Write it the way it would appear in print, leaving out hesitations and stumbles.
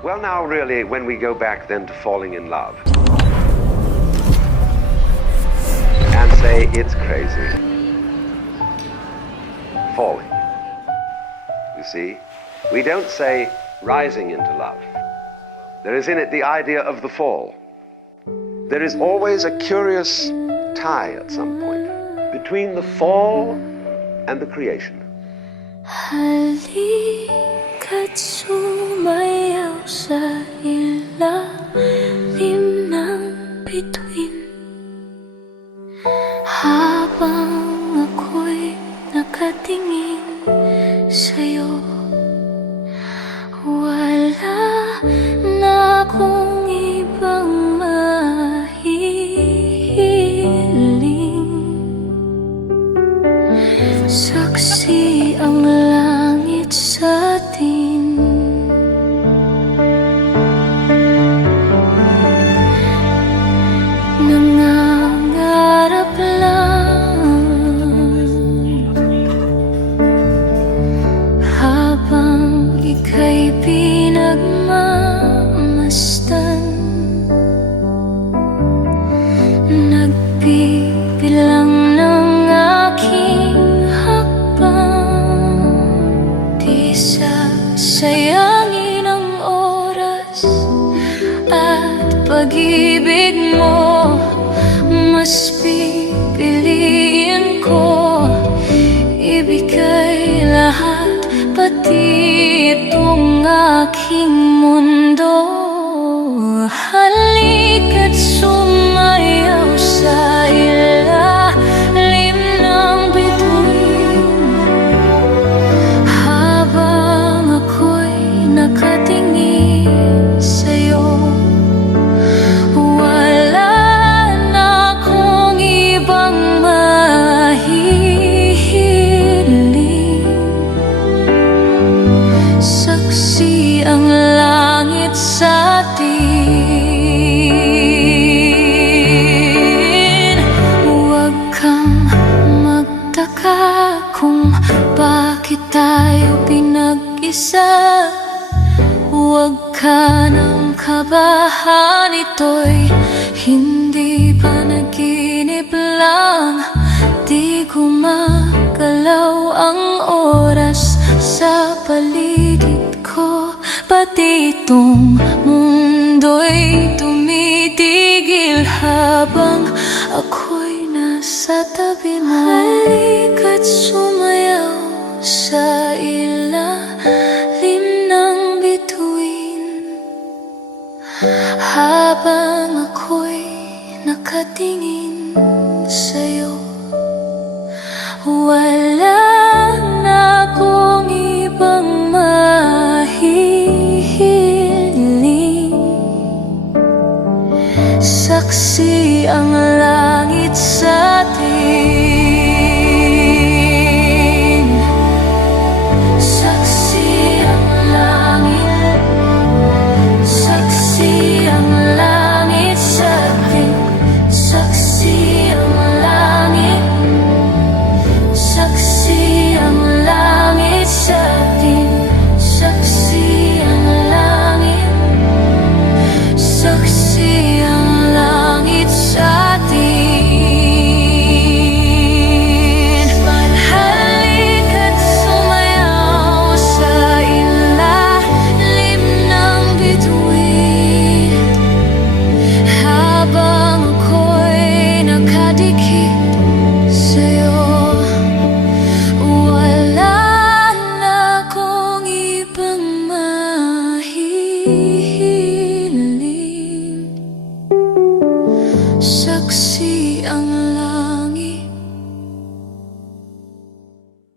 Well, now, really, when we go back then to falling in love and say it's crazy, falling, you see, we don't say rising into love. There is in it the idea of the fall. There is always a curious tie at some point between the fall and the creation. Halika't sumayaw sa ilalim ng bituin, habang ako'y nakatingin sa'yo. Wala na akong ibang mahihiling, saksi ang langit sa atin. Nangangarap lang habang ika'y pinagmamasdan, nagbibilang ng aking hakbang. Di sasayangin ang oras at pag-ibig mo, mas pipiliin ko ibigay lahat, pati itong aking mundo. Halika't sumayaw sa ilalim ng bituin, habang ako'y nakatingin sa'yo. Wala na akong ibang mahihiling, saksi ang langit sa atin. Huwag kang magtaka kung bakit tayo pinag-isa. Huwag ka nang kabahan, ito'y hindi panaginip lang. Di gumagalaw ang oras sa paligid ko, pati itong mundo'y tumitigil habang